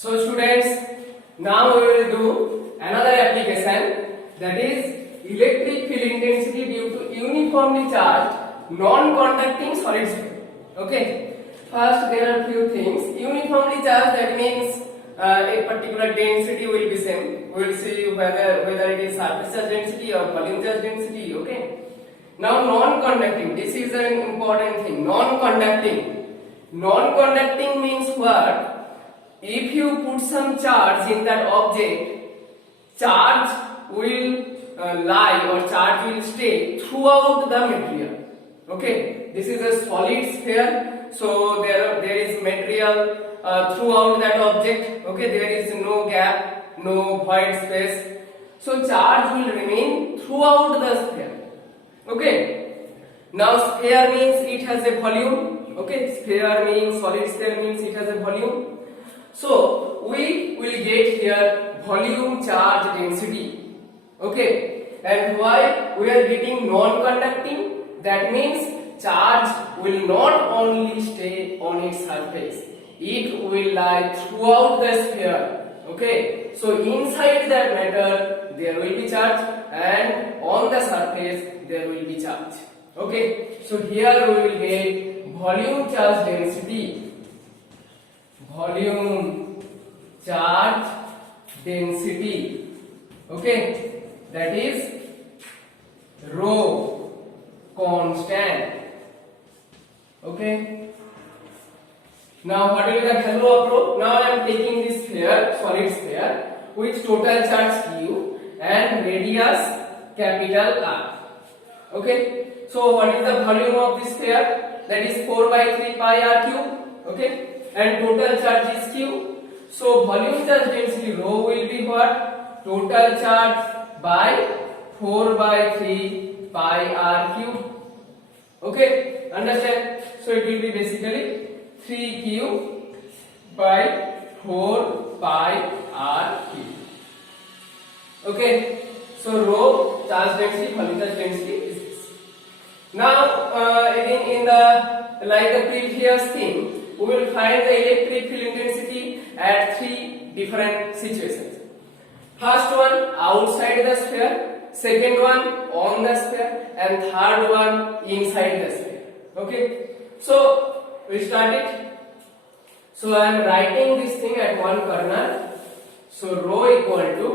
So students, now we will do another application, that is electric field intensity due to uniformly charged non-conducting solid state. Okay. First there are few things. Uniformly charged, that means a particular density will be same. We will see whether it is surface charge density or volume charge density. Okay. Now non-conducting. This is an important thing. Non-conducting. Non-conducting means what? If you put some charge in that object, charge will lie or charge will stay throughout the material. Okay, this is a solid sphere, so there is material throughout that object. Okay, there is no gap, no void space, so charge will remain throughout the sphere. Okay, now sphere means it has a volume. Okay, sphere means solid sphere means it has a volume. So we will get here volume charge density. Okay, and why we are getting non-conducting? That means charge will not only stay on its surface, it will lie throughout the sphere. Okay, so inside that matter there will be charge, and on the surface there will be charge. Okay, so here we will get volume charge density. Volume charge density. Okay, that is rho constant. Okay, now what will be the value of rho? Now I am taking this sphere, solid sphere, with total charge q and radius capital R. Okay, so what is the volume of this sphere? That is 4/3 pi r cube. Okay, and total charge is q. So volume charge density rho will be what? Total charge by 4/3 pi r cube. Okay, understand? So it will be basically 3q by 4 pi r cube. Okay, so rho charge density, volume charge density is this. Now again in the like the previous thing, we will find the electric field intensity at three different situations. First one outside the sphere, second one on the sphere, and third one inside the sphere. Okay, so we start it. So I am writing this thing at one corner. So rho equal to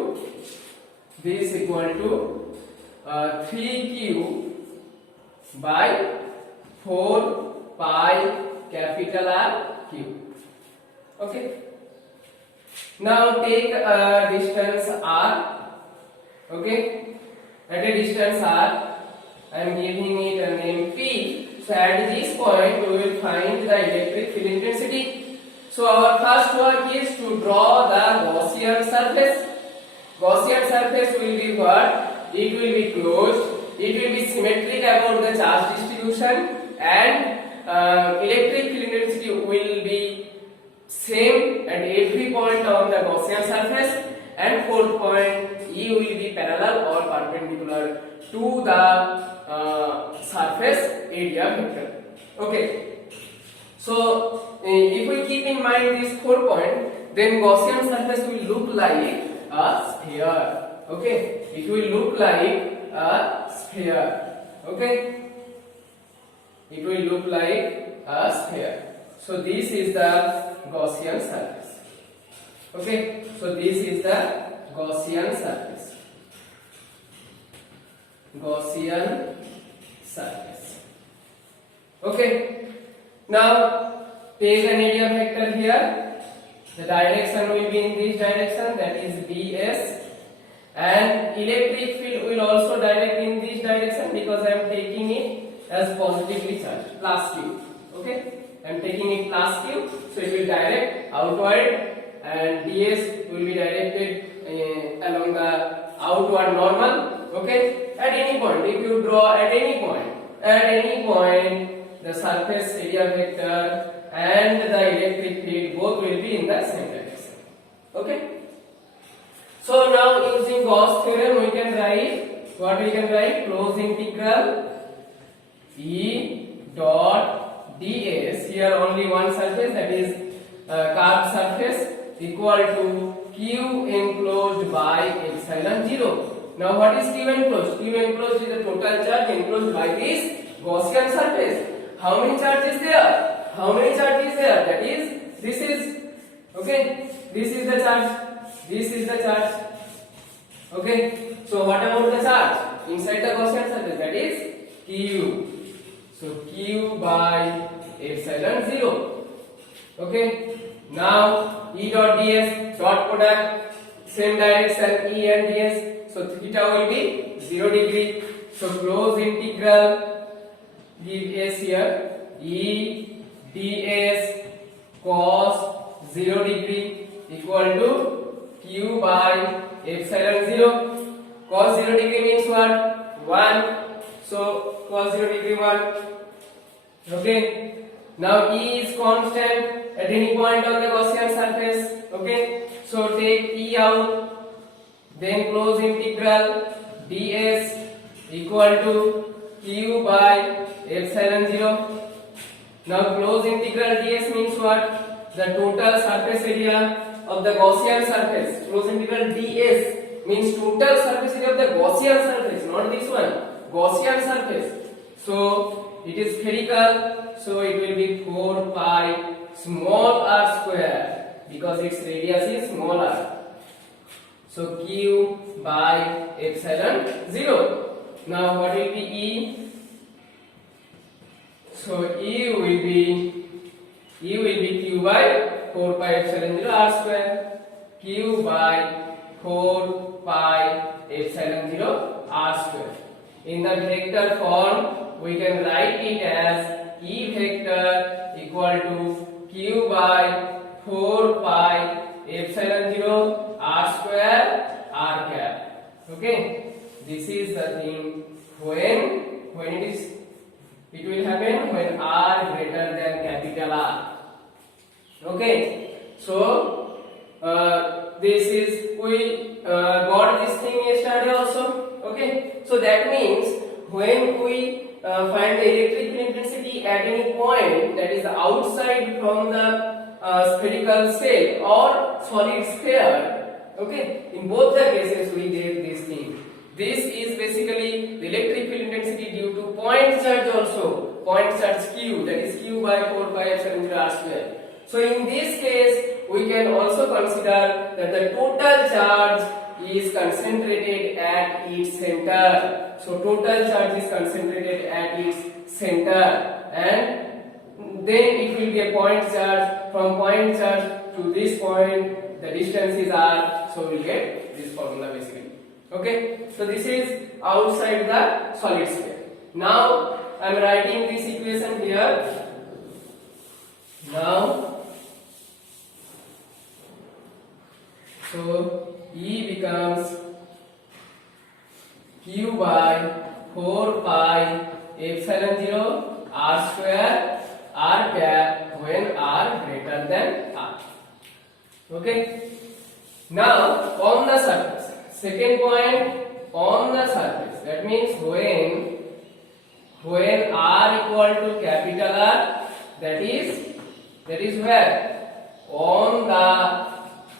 this equal to 3q by 4 pi capital R cube. Okay, now take a distance r. Okay, at a distance r I am giving it a name p. So at this point we will find the electric field intensity. So our first work is to draw the Gaussian surface. Gaussian surface will be what? It will be closed, it will be symmetric about the charge distribution, and electric field intensity will be same at every point on the Gaussian surface, and fourth point E will be parallel or perpendicular to the surface area vector. Okay, so if we keep in mind these 4 points, then Gaussian surface will look like a sphere. Okay, it will look like a sphere. Okay, it will look like a sphere. So this is the Gaussian surface. Okay, so this is the Gaussian surface. Gaussian surface. Okay, now take an area vector here. The direction will be in this direction, that is ds, and electric field will also direct in this direction because I am taking it as positively charged, plus q. Okay, I am taking it plus q, so it will direct outward, and ds will be directed along the outward normal. Okay, at any point, if you draw at any point the surface area vector and the electric field both will be in the same direction. Okay, so now using Gauss theorem we can write what? We can write closed integral E dot ds. Here only one surface, that is curved surface, equal to Q enclosed by epsilon 0. Now what is Q enclosed? Q enclosed is the total charge enclosed by this Gaussian surface. How many charge is there? How many charge is there? That is, this is, okay, this is the charge, this is the charge, okay. So what about the charge inside the Gaussian surface? That is Q. So Q by epsilon 0, okay. Now E dot ds, dot product, same direction E and ds, so theta will be 0 degree. So close integral, give s here, E ds cos 0 degree equal to Q by epsilon 0. Cos 0 degree means what? 1. So cos 0 degree 1. Okay. Now E is constant at any point on the Gaussian surface. Okay. So take E out. Then close integral ds equal to Q by epsilon 0. Now close integral ds means what? The total surface area of the Gaussian surface. Close integral ds means total surface area of the Gaussian surface, not this one. Gaussian surface. So it is spherical, so it will be 4 pi small r square because its radius is small r. So Q by epsilon 0. Now what will be E? So E will be Q by 4 pi epsilon 0 r square. Q by 4 pi epsilon 0 r square. In the vector form, we can write it as E vector equal to Q by 4 pi epsilon 0 r square r cap. Okay, this is the thing when it will happen when r greater than capital R. Okay, so this is we got this thing yesterday also. Okay, so that means when we find the electric field intensity at any point that is outside from the spherical shell or solid sphere, okay, in both the cases we get this thing. This is basically the electric field intensity due to point charge also, point charge Q, that is Q by 4 pi epsilon 0 r square. So in this case we can also consider that the total charge is concentrated at its center. So total charge is concentrated at its center, and then it will be a point charge. From point charge to this point the distance is r, so we will get this formula basically. Okay, so this is outside the solid sphere. Now I am writing this equation here. Now so E becomes Q by 4 pi epsilon 0 r square r cap when r greater than r. Okay. Now on the surface, second point, on the surface, that means when r equal to capital R, that is where? On the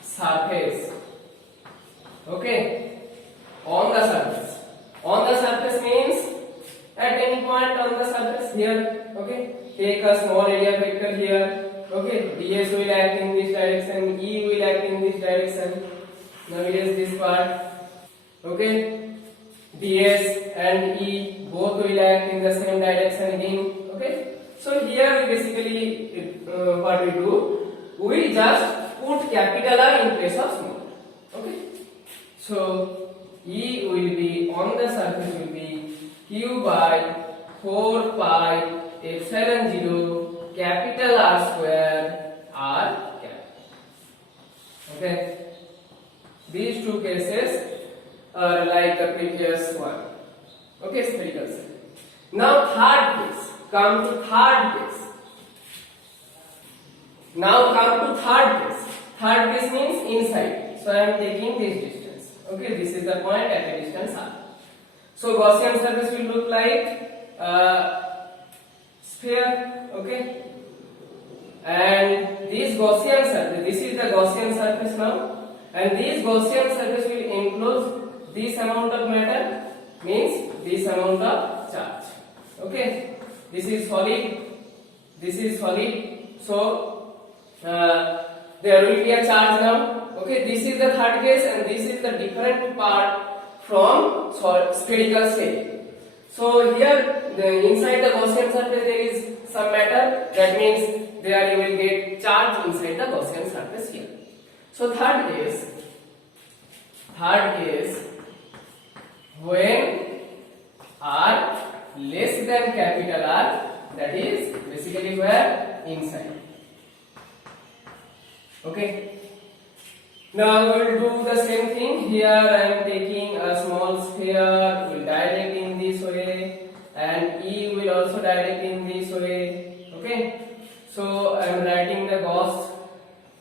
surface. Okay, on the surface. On the surface means at any point on the surface here. Okay, take a small area vector here. Okay, ds will act in this direction, E will act in this direction. Now erase this part. Okay, ds and E both will act in the same direction again. Okay, so here we basically what we do, we just put capital R in place of small. Okay, so E will be on the surface will be Q by 4 pi epsilon 0 capital R square r cap. Okay, these two cases are like the previous one. Okay, spherical cell. Now third case. Come to third case. Now come to third case. Third case means inside. So I am taking this distance. Okay, this is the point at a distance r. So Gaussian surface will look like sphere. Okay, and this Gaussian surface, this is the Gaussian surface now, and this Gaussian surface will enclose this amount of matter, means this amount of charge. Okay, this is solid, this is solid, so there will be a charge now. Okay, this is the third case, and this is the different part from spherical shape. So here inside the Gaussian surface there is some matter, that means there you will get charge inside the Gaussian surface here. So third case, when R less than capital R, that is basically where inside. Okay. Now we will do the same thing. Here I am taking a small sphere, will direct in this way, and E will also direct in this way. Okay. So I am writing the Gauss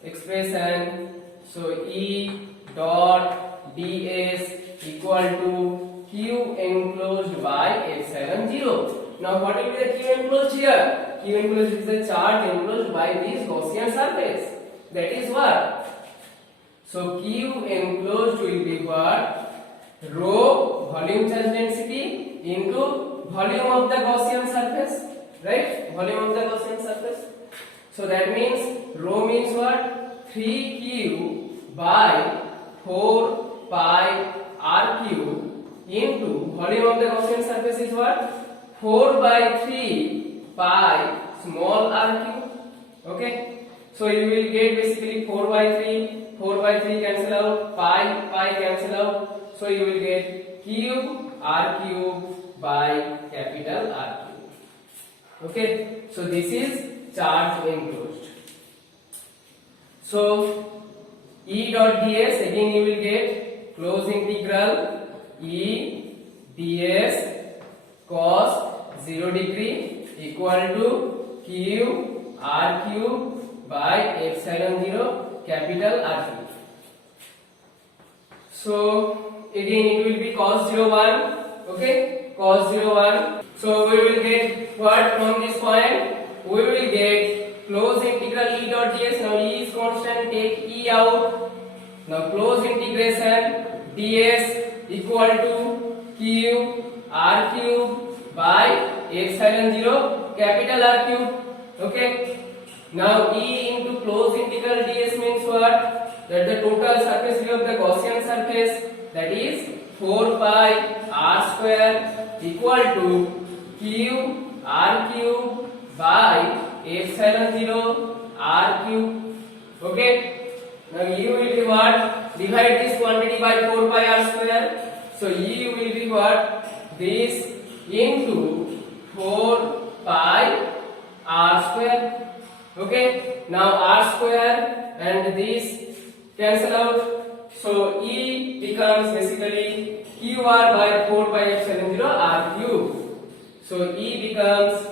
expression. So E dot ds equal to Q enclosed by epsilon 0. Now what will be the Q enclosed here? Q enclosed is the charge enclosed by this Gaussian surface. That is what? So Q enclosed will be what? Rho volume charge density into volume of the Gaussian surface, right? Volume of the Gaussian surface. So that means rho means what? 3Q by 4 pi R cube into volume of the Gaussian surface is what? 4 by 3 pi small r cube. Okay. So you will get basically 4 by 3 cancel out, pi cancel out. So you will get cube r cube by capital R cube. Okay. So this is charge enclosed. So E dot ds, again you will get close integral E ds cos 0 degree equal to q r cube by epsilon 0 capital R cube. So again it will be cos 01, okay, cos 01. So we will get what from this point? We will get close integral E dot ds. Now E is constant, take E out. Now close integration ds equal to q r cube by epsilon 0 capital R cube. Okay. Now E into close integral ds means what? That the total surface area of the Gaussian surface, that is 4 pi r square equal to q r cube by epsilon 0 r cube. Okay. Now E will be what? Divide this quantity by 4 pi r square. So E will be what? This into 4 pi r square. Okay. Now r square and this cancel out. So E becomes basically QR by 4 pi epsilon 0 r cube. So E becomes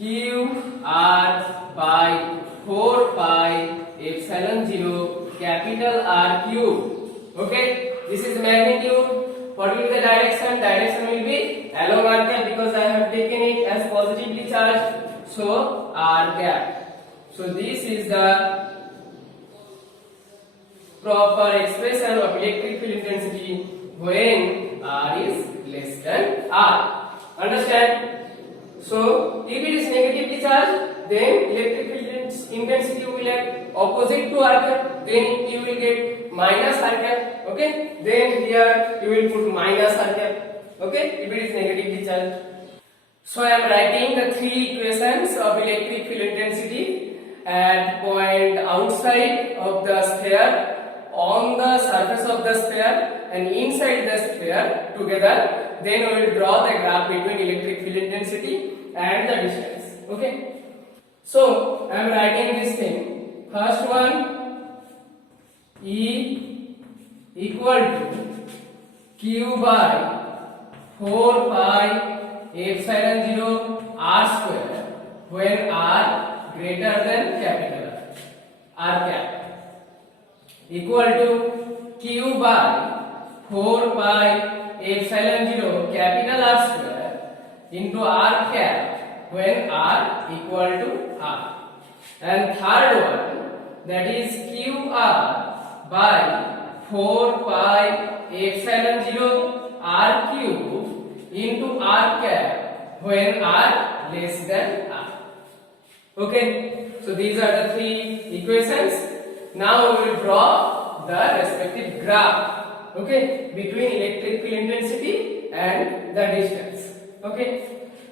QR by 4 pi epsilon 0 capital R cube. Okay. This is magnitude. What will be the direction? Direction will be along r cap, because I have taken it as positively charged. So r cap. So this is the proper expression of electric field intensity when R is less than R. Understand? So if it is negatively charged, then electric field intensity will act opposite to R cap. Then you will get minus R cap. Okay? Then here you will put minus R cap. Okay? If it is negatively charged. So I am writing the three equations of electric field intensity at point outside of the sphere, on the surface of the sphere, and inside the sphere together. Then we will draw the graph between electric field intensity and the distance. Okay. So I am writing this thing. First one, E equal to Q by 4 pi epsilon 0 r square when R greater than capital R cap, equal to Q by 4 pi epsilon 0 capital R square into R cap when R equal to R. and third one, that is QR by 4 pi epsilon 0 r cube into r cap when r less than r. Okay, so these are the three equations. Now we will draw the respective graph, okay, between electric field intensity and the distance. Okay,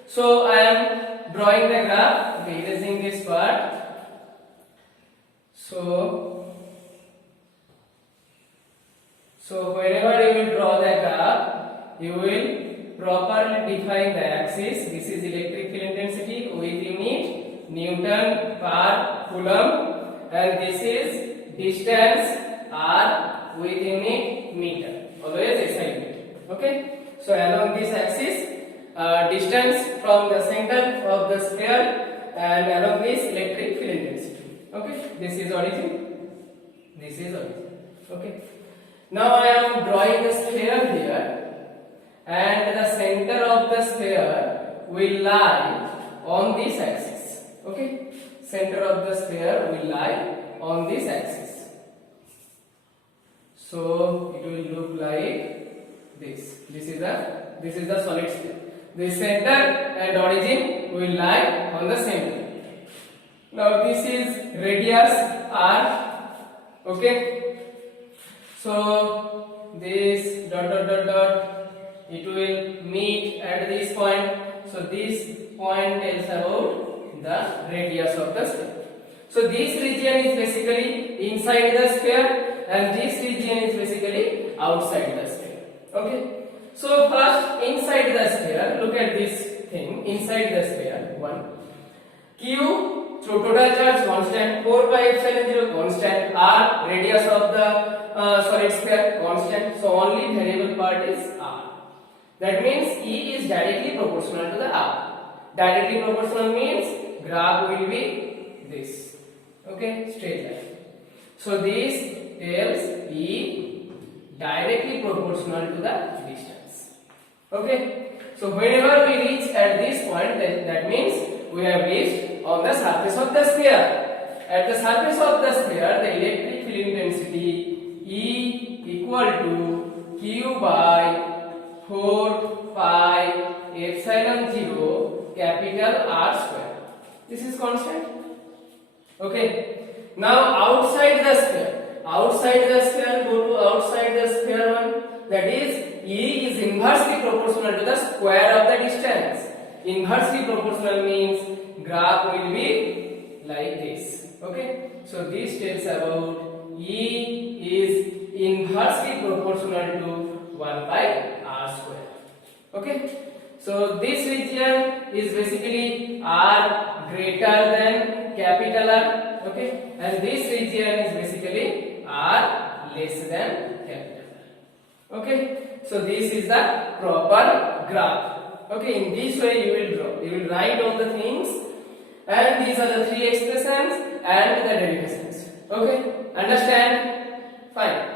so I am drawing the graph, okay, erasing this part. So whenever you will draw the graph, you will properly define the axis. This is electric field intensity with unit Newton per Coulomb, and this is distance r with unit meter, always SI meter. Okay, so along this axis, distance from the center of the sphere and along this electric field intensity. Okay, this is origin, this is origin. Okay, now I am drawing the sphere here, and the center of the sphere will lie on this axis. Okay, center of the sphere will lie on this axis. So it will look like this. This is the solid sphere. The center and origin will lie on the same line. Now this is radius r. Okay, so this dot dot dot dot, it will meet at this point. So this point tells about the radius of the sphere. So this region is basically inside the sphere and this region is basically outside the sphere. Okay, so first inside the sphere, look at this thing inside the sphere. 1 q, so total charge constant, 4 pi epsilon 0 constant, r radius of the solid sphere constant, so only variable part is r. That means E is directly proportional to the r. Directly proportional means graph will be this. Okay, straight line. So this tells E directly proportional to the distance. Okay, so whenever we reach at this point, that means we have reached on the surface of the sphere. At the surface of the sphere, the electric field intensity E equal to Q by 4 pi epsilon 0 capital R square. This is constant. Okay, now outside the sphere, go to outside the sphere one, that is E is inversely proportional to the square of the distance. Inversely proportional means graph will be like this. Okay, so this tells about E is inversely proportional to 1 by R square. Okay, so this region is basically R greater than capital R. Okay, and this region is basically R less than capital R. Okay, so this is the proper graph. Okay, in this way you will draw. You will write all the things, and these are the three expressions and the derivations. Okay, understand? Fine.